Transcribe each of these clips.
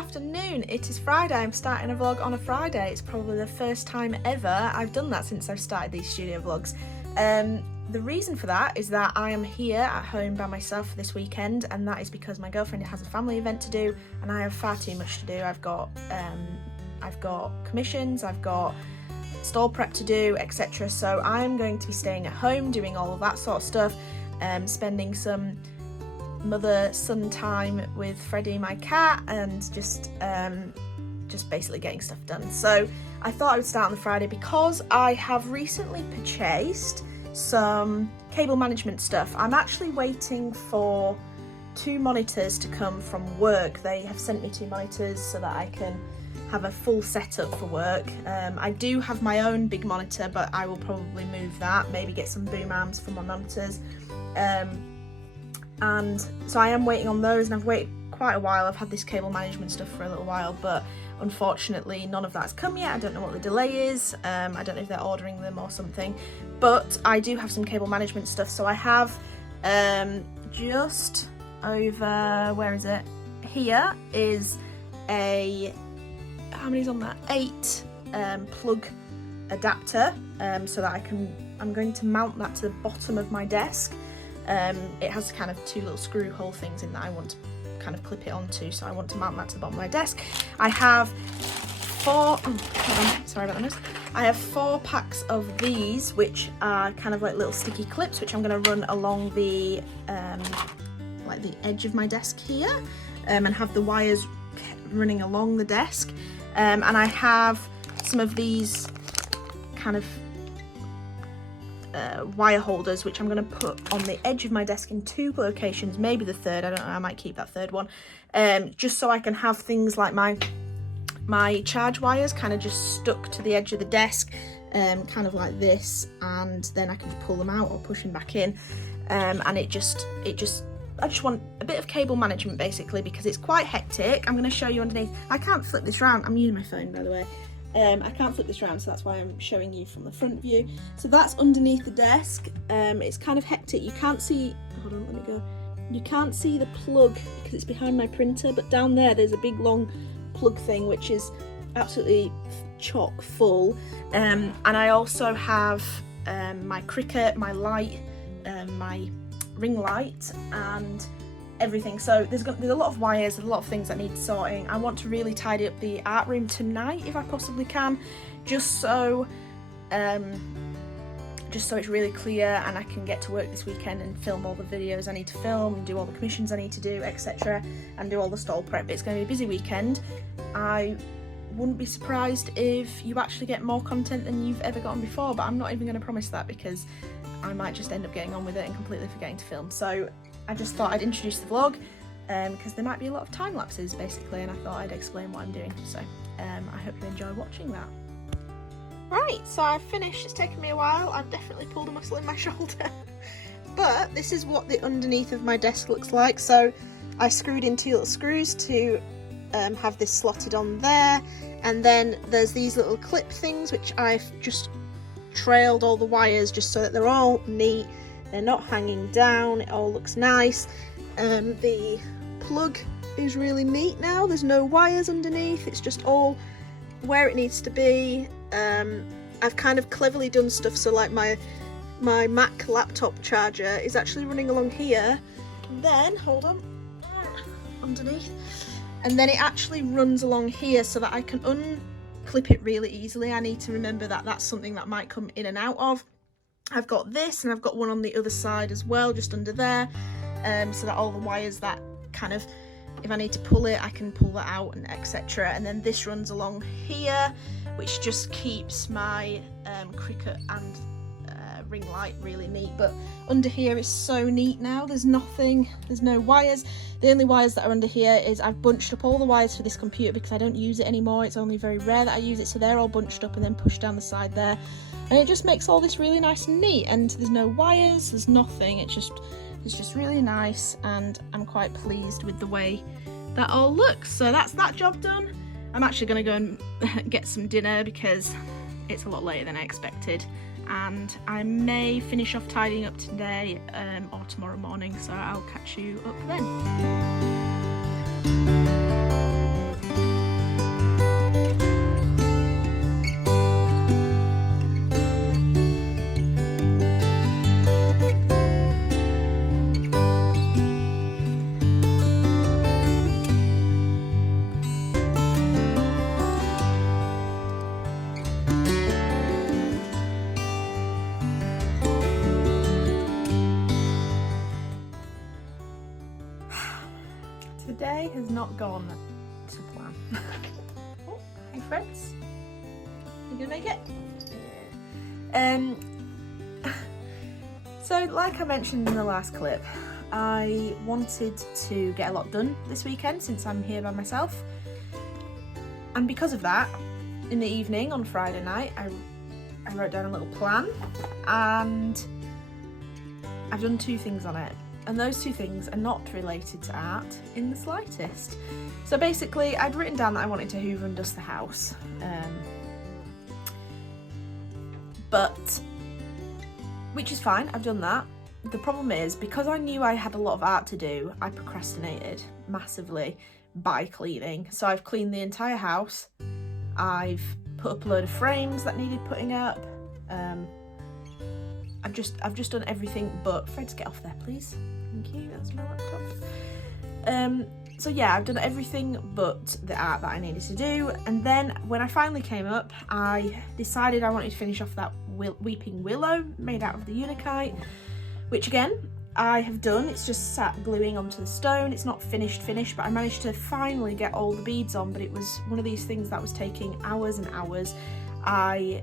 afternoon. It is Friday. I'm starting a vlog on a Friday. It's probably the first time ever I've done that since I've started these studio vlogs. The reason for that is that I am here at home by myself for this weekend, and that is because my girlfriend has a family event to do and I have far too much to do. I've got commissions, I've got stall prep to do, etc. So I am going to be staying at home doing all of that sort of stuff, spending some mother-son time with Freddie, my cat, and just basically getting stuff done. So I thought I would start on the Friday because I have recently purchased some cable management stuff. I'm actually waiting for 2 monitors to come from work. They have sent me 2 monitors so that I can have a full setup for work. I do have my own big monitor, but I will probably move that, maybe get some boom arms for my monitors. And so I am waiting on those, and I've waited quite a while. I've had this cable management stuff for a little while, but unfortunately none of that's come yet. I don't know what the delay is. I don't know if they're ordering them or something, but I do have some cable management stuff. So I have just over, where is it? Here is a, how many's on that? 8 plug adapter, so that I'm going to mount that to the bottom of my desk. It has kind of 2 little screw hole things in that I want to kind of clip it onto, so I want to mount that to the bottom of my desk. I have 4, sorry about the noise. I have 4 packs of these, which are kind of like little sticky clips, which I'm going to run along the like the edge of my desk here, and have the wires running along the desk. And I have some of these kind of wire holders, which I'm going to put on the edge of my desk in 2 locations, maybe the 3rd, I don't know, I might keep that 3rd one, just so I can have things like my charge wires kind of just stuck to the edge of the desk, kind of like this, and then I can pull them out or push them back in, and I just want a bit of cable management basically, because it's quite hectic. I'm going to show you underneath. I can't flip this around, I'm using my phone by the way. I can't flip this around, so that's why I'm showing you from the front view. So that's underneath the desk. It's kind of hectic. You can't see, hold on, let me go. You can't see the plug because it's behind my printer, but down there's a big long plug thing which is absolutely chock full. And I also have my cricket, my light, my ring light, and everything. So there's a lot of wires, a lot of things that need sorting. I want to really tidy up the art room tonight if I possibly can, just so it's really clear and I can get to work this weekend and film all the videos I need to film and do all the commissions I need to do, etc., and do all the stall prep. It's going to be a busy weekend. I wouldn't be surprised if you actually get more content than you've ever gotten before, but I'm not even going to promise that because I might just end up getting on with it and completely forgetting to film. So I just thought I'd introduce the vlog because there might be a lot of time lapses basically, and I thought I'd explain what I'm doing. So I hope you enjoy watching that. Right, so I've finished. It's taken me a while. I've definitely pulled a muscle in my shoulder. But this is what the underneath of my desk looks like. So I screwed in 2 little screws to have this slotted on there, and then there's these little clip things which I've just trailed all the wires just so that they're all neat. They're not hanging down, it all looks nice. The plug is really neat now, there's no wires underneath, it's just all where it needs to be. I've kind of cleverly done stuff so like my Mac laptop charger is actually running along here, then, hold on, underneath, and then it actually runs along here so that I can unclip it really easily. I need to remember that that's something that might come in and out of. I've got this, and I've got one on the other side as well, just under there, so that all the wires that kind of, if I need to pull it, I can pull that out, and etc. And then this runs along here, which just keeps my cricket and ring light really neat. But under here is so neat now. There's nothing, there's no wires. The only wires that are under here is I've bunched up all the wires for this computer because I don't use it anymore. It's only very rare that I use it, so they're all bunched up and then pushed down the side there. And it just makes all this really nice and neat, and there's no wires, there's nothing, it's just really nice, and I'm quite pleased with the way that all looks. So that's that job done. I'm actually going to go and get some dinner because it's a lot later than I expected, and I may finish off tidying up today or tomorrow morning, so I'll catch you up then. day has not gone to plan. Oh, hey friends. You gonna make it? So like I mentioned in the last clip, I wanted to get a lot done this weekend since I'm here by myself. And because of that, in the evening on Friday night, I wrote down a little plan and I've done 2 things on it. And those 2 things are not related to art in the slightest. So basically, I'd written down that I wanted to hoover and dust the house. Which is fine, I've done that. The problem is, because I knew I had a lot of art to do, I procrastinated massively by cleaning. So I've cleaned the entire house. I've put up a load of frames that needed putting up. I've just done everything but... Fred's, get off there, please. Thank you, that's my laptop. So yeah, I've done everything but the art that I needed to do. And then when I finally came up, I decided I wanted to finish off that weeping willow made out of the unikite, which again, I have done. It's just sat gluing onto the stone. It's not finished, but I managed to finally get all the beads on, but it was one of these things that was taking hours and hours. I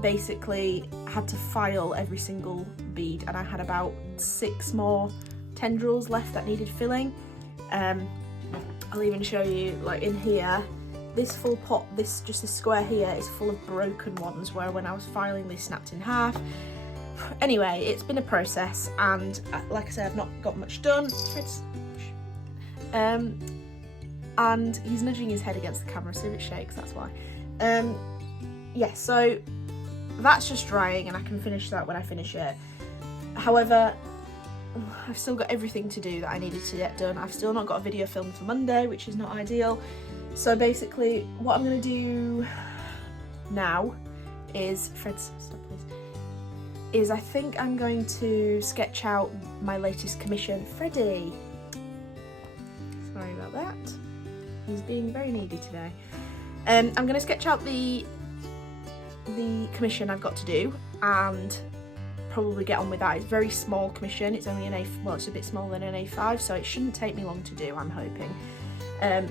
basically had to file every single bead, and I had about 6 more tendrils left that needed filling. I'll even show you, like in here, this full pot, this square here is full of broken ones where when I was filing they snapped in half. Anyway, it's been a process, and like I said, I've not got much done. And he's nudging his head against the camera, so if it shakes, that's why. Yeah, so that's just drying, and I can finish that when I finish it. However, I've still got everything to do that I needed to get done. I've still not got a video filmed for Monday, which is not ideal. So basically, what I'm going to do now is... Fred, stop please. Is I think I'm going to sketch out my latest commission. Freddie! Sorry about that. He's being very needy today. I'm going to sketch out the commission I've got to do and probably get on with that. It's a very small commission. It's only it's a bit smaller than an A5, so it shouldn't take me long to do, I'm hoping.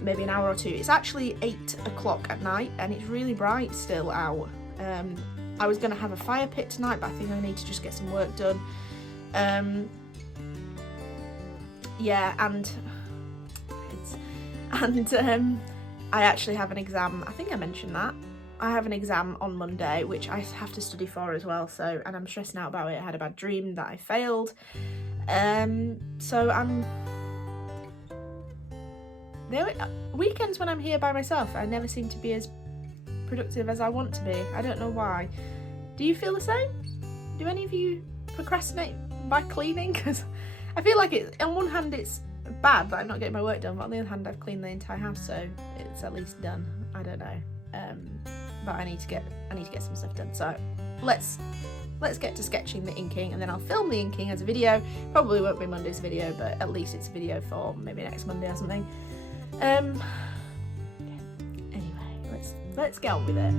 Maybe an hour or 2. It's actually 8 o'clock at night and it's really bright still out. I was going to have a fire pit tonight, but I think I need to just get some work done. Yeah, and I actually have an exam. I think I mentioned that. I have an exam on Monday, which I have to study for as well. So, and I'm stressing out about it. I had a bad dream that I failed. So weekends when I'm here by myself, I never seem to be as productive as I want to be. I don't know why. Do you feel the same? Do any of you procrastinate by cleaning? Because I feel like on one hand it's bad that I'm not getting my work done, but on the other hand I've cleaned the entire house, so it's at least done. I don't know. But I need to get some stuff done. So let's get to sketching the inking, and then I'll film the inking as a video. Probably won't be Monday's video, but at least it's a video for maybe next Monday or something. Anyway, let's get on with it.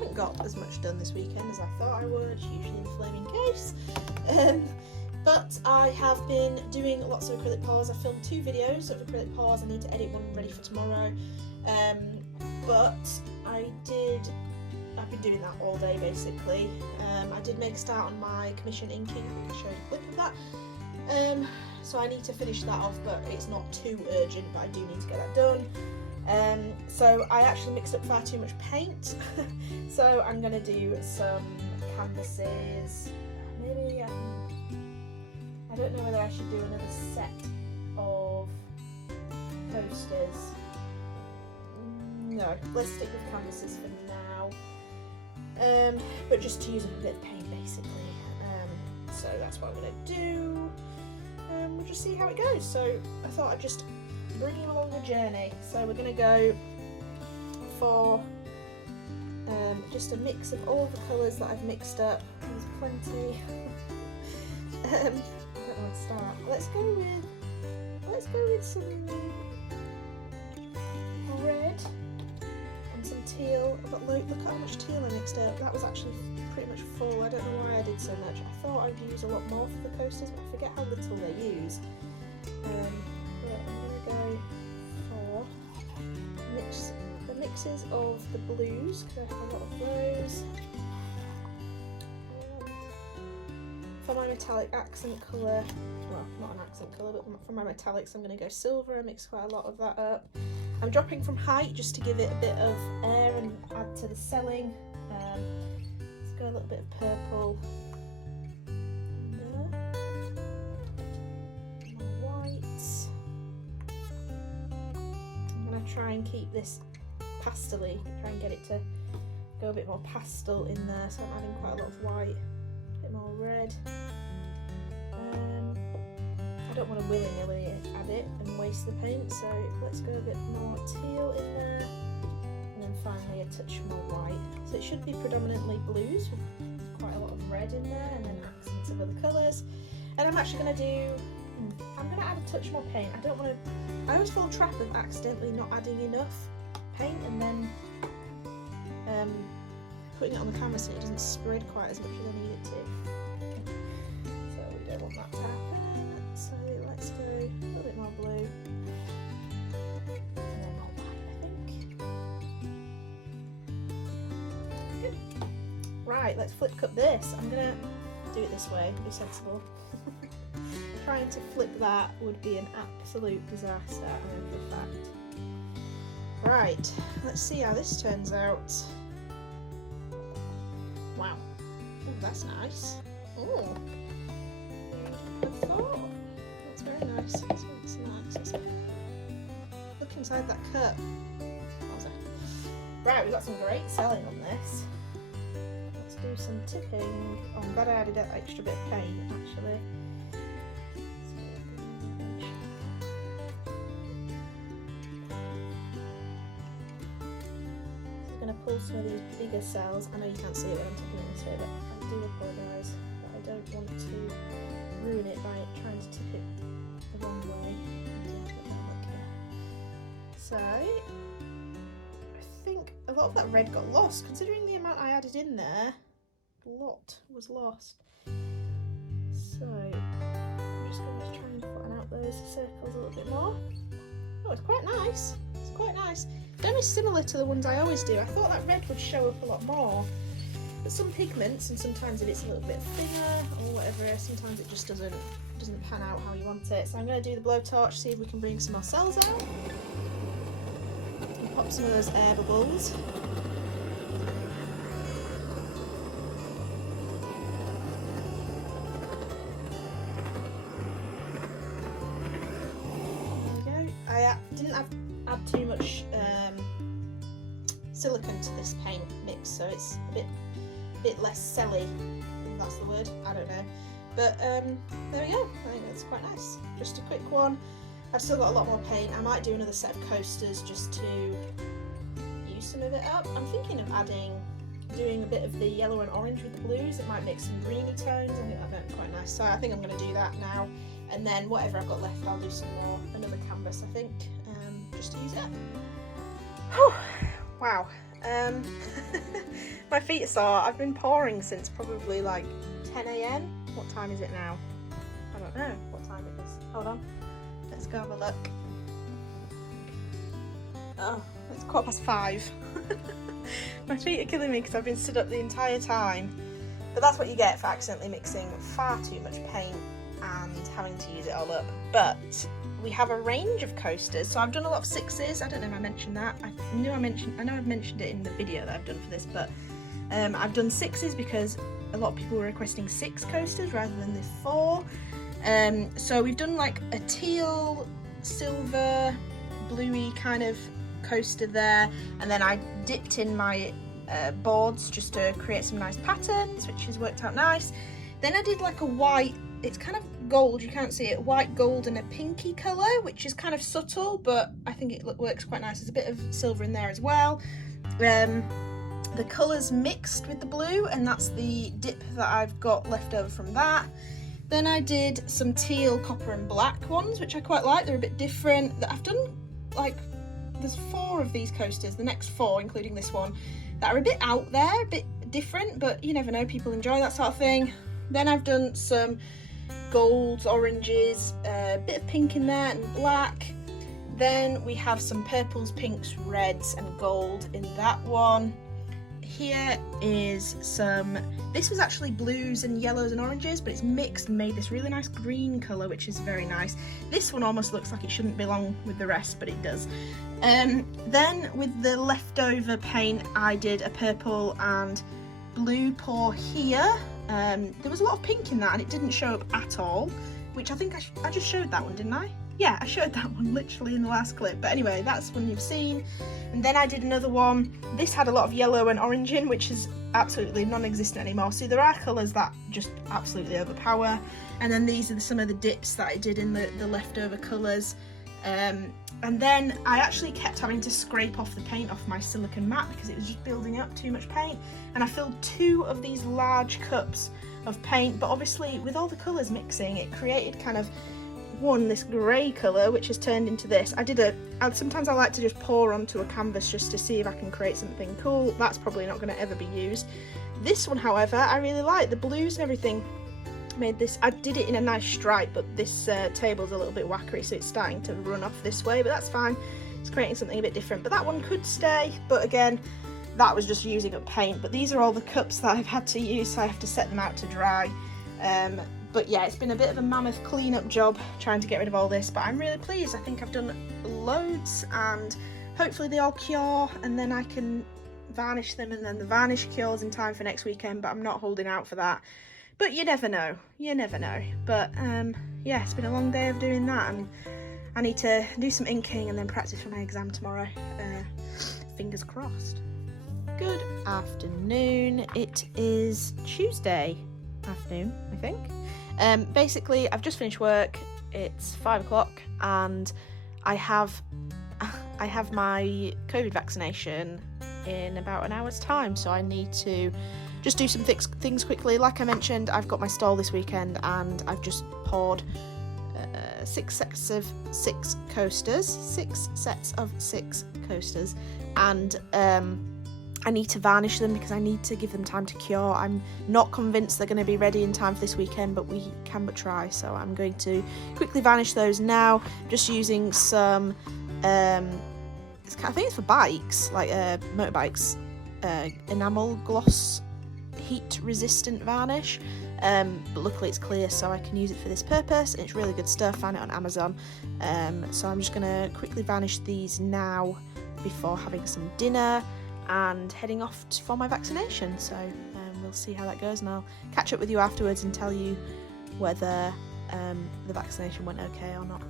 haven't got as much done this weekend as I thought I would, usually in the flaming case. But I have been doing lots of acrylic pours. I filmed 2 videos of acrylic pours. I need to edit one ready for tomorrow. But I've been doing that all day basically. I did make a start on my commission inking. I think I showed a clip of that. So I need to finish that off, but it's not too urgent, but I do need to get that done. So I actually mixed up far too much paint. So I'm going to do some canvases. Maybe I don't know whether I should do another set of posters. No, let's stick with canvases for now. But just to use a bit of paint basically. So that's what I'm going to do. We'll just see how it goes. So I thought I'd just bring you along the journey. So we're going to go for just a mix of all the colours that I've mixed up. There's plenty. I don't know where to start. Let's go with some red and some teal. But look how much teal I mixed up. That was actually pretty much full. I don't know why I did so much. I thought I'd use a lot more for the coasters, but I forget how little they use. But I'm going to go for the mixes of the blues, because I have a lot of those. For my metallic accent colour, well, not an accent colour, but for my metallics I'm going to go silver. I mix quite a lot of that up. I'm dropping from height just to give it a bit of air and add to the selling. Let's go a little bit of purple. More white. I'm going to try and keep this pastel-y, try and get it to go a bit more pastel in there, so I'm adding quite a lot of white, a bit more red. I don't want to willy-nilly add it and waste the paint, so let's go a bit more teal in there, and then finally a touch more white. So it should be predominantly blues with quite a lot of red in there, and then accents of other colours. And I'm actually going to add a touch more paint. I always fall trap of accidentally not adding enough paint and then putting it on the canvas and it doesn't spread quite as much as I need it to. So we don't want that to happen. So let's go a little bit more blue and then more white, I think. Good. Right, let's flip cut this. I'm gonna do it this way, be sensible. Trying to flip that would be an absolute disaster, I know for a fact. Right, let's see how this turns out. Wow, oh, that's nice. Oh, I thought. That's very nice. That's nice. Look inside that cup. Right, we've got some great selling on this. Let's do some tipping. Oh, I'm glad I added that extra bit of paint actually. Pull some of these bigger cells. I know you can't see it when I'm tipping it this way, but I do apologise, but I don't want to ruin it by trying to tip it the wrong way. So I think a lot of that red got lost, considering the amount I added in there. A lot was lost. So I'm just going to try and flatten out those circles a little bit more. Oh, it's quite nice. It's quite nice. Very similar to the ones I always do. I thought that red would show up a lot more. But some pigments, and sometimes if it's a little bit thinner or whatever, sometimes it just doesn't pan out how you want it. So I'm going to do the blowtorch, see if we can bring some more cells out. And pop some of those air bubbles. There we go. I didn't add too much silicone to this paint mix, so it's a bit less celly, if that's the word, I don't know. But there we go, I think that's quite nice. Just a quick one. I've still got a lot more paint. I might do another set of coasters just to use some of it up. I'm thinking of doing a bit of the yellow and orange with the blues. It might make some greeny tones. I think that might be quite nice. So I think I'm going to do that now, and then whatever I've got left I'll do another canvas, I think, just to use it up. Whew. Wow, My feet are sore. I've been pouring since probably like 10 AM. What time is it now? I don't know what time it is. Hold on. Let's go have a look. Oh, it's 5:15. My feet are killing me because I've been stood up the entire time. But that's what you get for accidentally mixing far too much paint and having to use it all up. But we have a range of coasters. So I've done a lot of 6s. I don't know if I mentioned that. I know I've mentioned it in the video that I've done for this, but I've done 6s because a lot of people were requesting 6 coasters rather than the 4. So we've done like a teal, silver, bluey kind of coaster there, and then I dipped in my boards just to create some nice patterns, which has worked out nice. Then I did like a white, it's kind of gold, you can't see it, white, gold and a pinky colour, which is kind of subtle, but I think it works quite nice. There's a bit of silver in there as well. The colours mixed with the blue, and that's the dip that I've got left over from that. Then I did some teal, copper and black ones, which I quite like. They're a bit different. I've done like, there's 4 of these coasters, the next 4, including this one, that are a bit out there, a bit different, but you never know, people enjoy that sort of thing. Then I've done some golds, oranges, a bit of pink in there and black. Then we have some purples, pinks, reds and gold in that one. Here is this was actually blues and yellows and oranges, but it's mixed and made this really nice green colour, which is very nice. This one almost looks like it shouldn't belong with the rest, but it does. Then with the leftover paint, I did a purple and blue pour here. There was a lot of pink in that and it didn't show up at all, which I think I just showed that one, didn't I? Yeah, I showed that one literally in the last clip, but anyway, that's one you've seen. And then I did another one. This had a lot of yellow and orange in, which is absolutely non-existent anymore. So there are colours that just absolutely overpower. And then these are some of the dips that I did in the leftover colours. And then I actually kept having to scrape off the paint off my silicone mat because it was just building up too much paint. And I filled 2 of these large cups of paint, but obviously with all the colours mixing, it created kind of this grey colour, which has turned into this. Sometimes I like to just pour onto a canvas just to see if I can create something cool. That's probably not going to ever be used. This one, however, I really like. The blues and everything made this. I did it in a nice stripe, but this table's a little bit wackery, so it's starting to run off this way, but that's fine. It's creating something a bit different, but that one could stay. But again, that was just using up paint. But these are all the cups that I've had to use, so I have to set them out to dry. But yeah, it's been a bit of a mammoth clean-up job trying to get rid of all this, but I'm really pleased. I think I've done loads and hopefully they all cure and then I can varnish them, and then the varnish cures in time for next weekend, but I'm not holding out for that. But you never know, But yeah, it's been a long day of doing that, and I need to do some inking and then practice for my exam tomorrow. Fingers crossed. Good afternoon. It is Tuesday afternoon, I think. Basically, I've just finished work. It's 5 o'clock and I have my COVID vaccination in about an hour's time, so I need to just do some things quickly. Like I mentioned, I've got my stall this weekend and I've just poured 6 sets of 6 coasters, and I need to varnish them because I need to give them time to cure. I'm not convinced they're going to be ready in time for this weekend, but we can but try. So I'm going to quickly varnish those now, just using some, I think it's for bikes, like motorbikes, enamel gloss heat resistant varnish. But luckily it's clear, so I can use it for this purpose. It's really good stuff, found it on Amazon. So I'm just going to quickly varnish these now before having some dinner and heading off for my vaccination. So we'll see how that goes, and I'll catch up with you afterwards and tell you whether the vaccination went okay or not.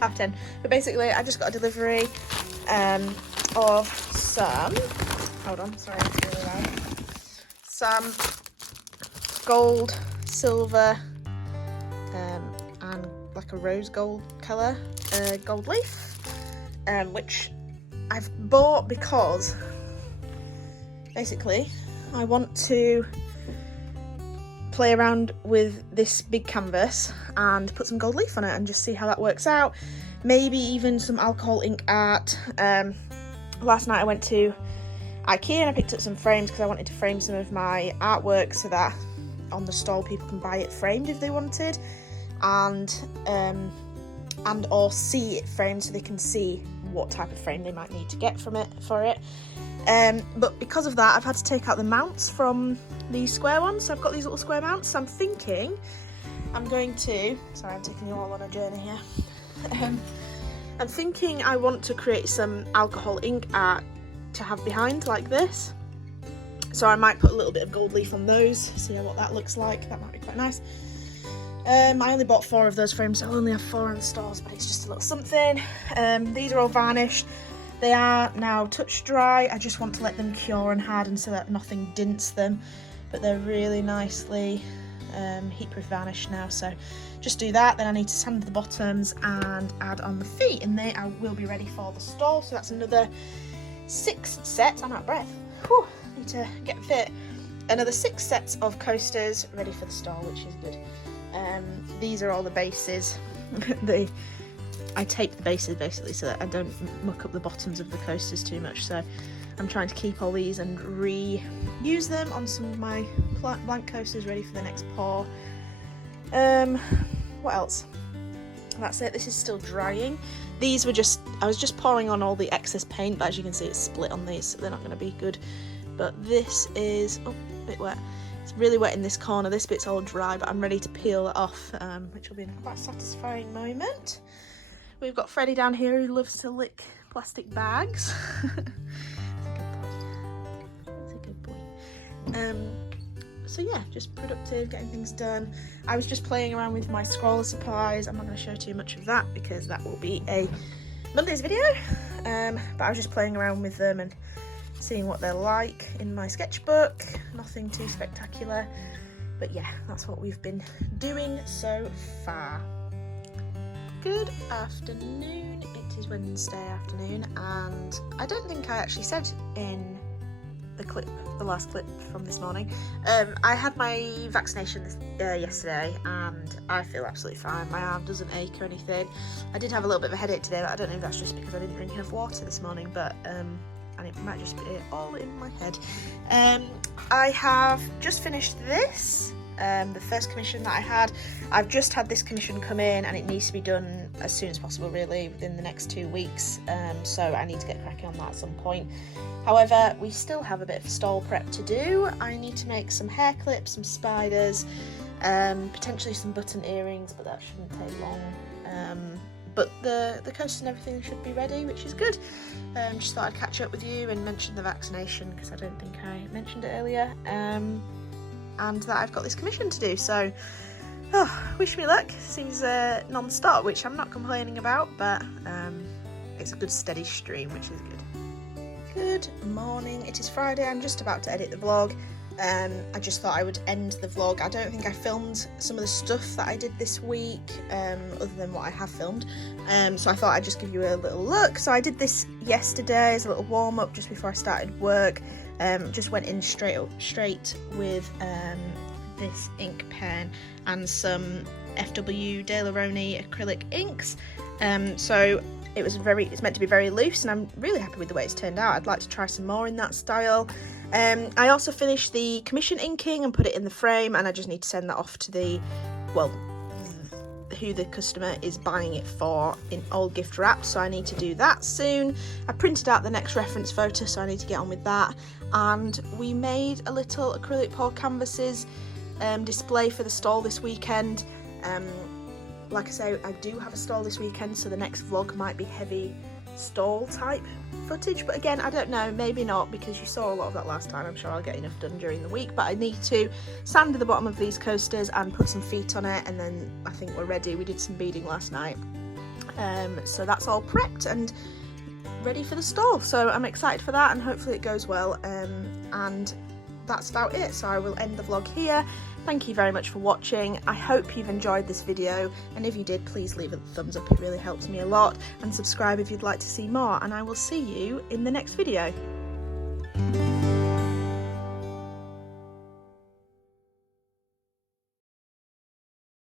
10. But basically I just got a delivery of some, hold on, sorry, it's really loud, some gold, silver and like a rose gold colour gold leaf, which I've bought because basically I want to play around with this big canvas and put some gold leaf on it and just see how that works out. Maybe even some alcohol ink art. Last night I went to IKEA and I picked up some frames because I wanted to frame some of my artwork so that on the stall people can buy it framed if they wanted, and or see it framed so they can see what type of frame they might need to get for it. But because of that I've had to take out the mounts from these square ones, so I've got these little square mounts. So I'm thinking I'm going to, sorry I'm taking you all on a journey here, I'm thinking I want to create some alcohol ink art to have behind like this, so I might put a little bit of gold leaf on those, see what that looks like. That might be quite nice. I only bought 4 of those frames, so I only have 4 in the stores, but it's just a little something. These are all varnished. They are now touch dry. I just want to let them cure and harden so that nothing dints them, but they're really nicely heat-proof varnish now, so just do that. Then I need to sand the bottoms and add on the feet, and they will be ready for the stall. So that's another 6 sets. I'm out of breath. Whew, need to get fit. Another 6 sets of coasters ready for the stall, which is good. These are all the bases. I tape the bases basically so that I don't muck up the bottoms of the coasters too much, so I'm trying to keep all these and reuse them on some of my blank coasters ready for the next pour. What else? That's it. This is still drying. These were I was just pouring on all the excess paint, but as you can see it's split on these, so they're not going to be good. But this is a bit wet. It's really wet in this corner. This bit's all dry, but I'm ready to peel it off, which will be quite a satisfying moment. We've got Freddie down here who loves to lick plastic bags. That's a good boy. So yeah, just productive, getting things done. I was just playing around with my scroller supplies. I'm not going to show too much of that because that will be a Monday's video. But I was just playing around with them and seeing what they're like in my sketchbook. Nothing too spectacular, but yeah, that's what we've been doing so far. Good afternoon. It is Wednesday afternoon, and I don't think I actually said in the last clip from this morning, I had my vaccination yesterday and I feel absolutely fine. My arm doesn't ache or anything. I did have a little bit of a headache today, but I don't know if that's just because I didn't drink enough water this morning, but and it might just be all in my head. I have just finished this. The first commission that I had, I've just had this commission come in and it needs to be done as soon as possible, really, within the next 2 weeks, so I need to get cracking on that at some point. However, we still have a bit of stall prep to do. I need to make some hair clips, some spiders, potentially some button earrings, but that shouldn't take long. But the coasters and everything should be ready, which is good. Just thought I'd catch up with you and mention the vaccination because I don't think I mentioned it earlier. And that I've got this commission to do, so wish me luck. Seems non-stop, which I'm not complaining about, but it's a good steady stream, which is good. Good morning, it is Friday. I'm just about to edit the vlog. I just thought I would end the vlog. I don't think I filmed some of the stuff that I did this week, other than what I have filmed, so I thought I'd just give you a little look. So I did this yesterday as a little warm-up just before I started work. Just went in straight with this ink pen and some FW Daleroni acrylic inks. So it's meant to be very loose, and I'm really happy with the way it's turned out. I'd like to try some more in that style. I also finished the commission inking and put it in the frame, and I just need to send that off to who the customer is buying it for in old gift wrap, so I need to do that soon. I printed out the next reference photo, so I need to get on with that. And we made a little acrylic pour canvases display for the stall this weekend. Like I say, I do have a stall this weekend, so the next vlog might be heavy stall type footage, but again, I don't know, maybe not, because you saw a lot of that last time. I'm sure I'll get enough done during the week, but I need to sand the bottom of these coasters and put some feet on it, and then I think we're ready. We did some beading last night, So that's all prepped and ready for the store, so I'm excited for that, and hopefully it goes well. And that's about it, so I will end the vlog here. Thank you very much for watching. I hope you've enjoyed this video, and if you did, please leave a thumbs up, it really helps me a lot, and subscribe if you'd like to see more, and I will see you in the next video.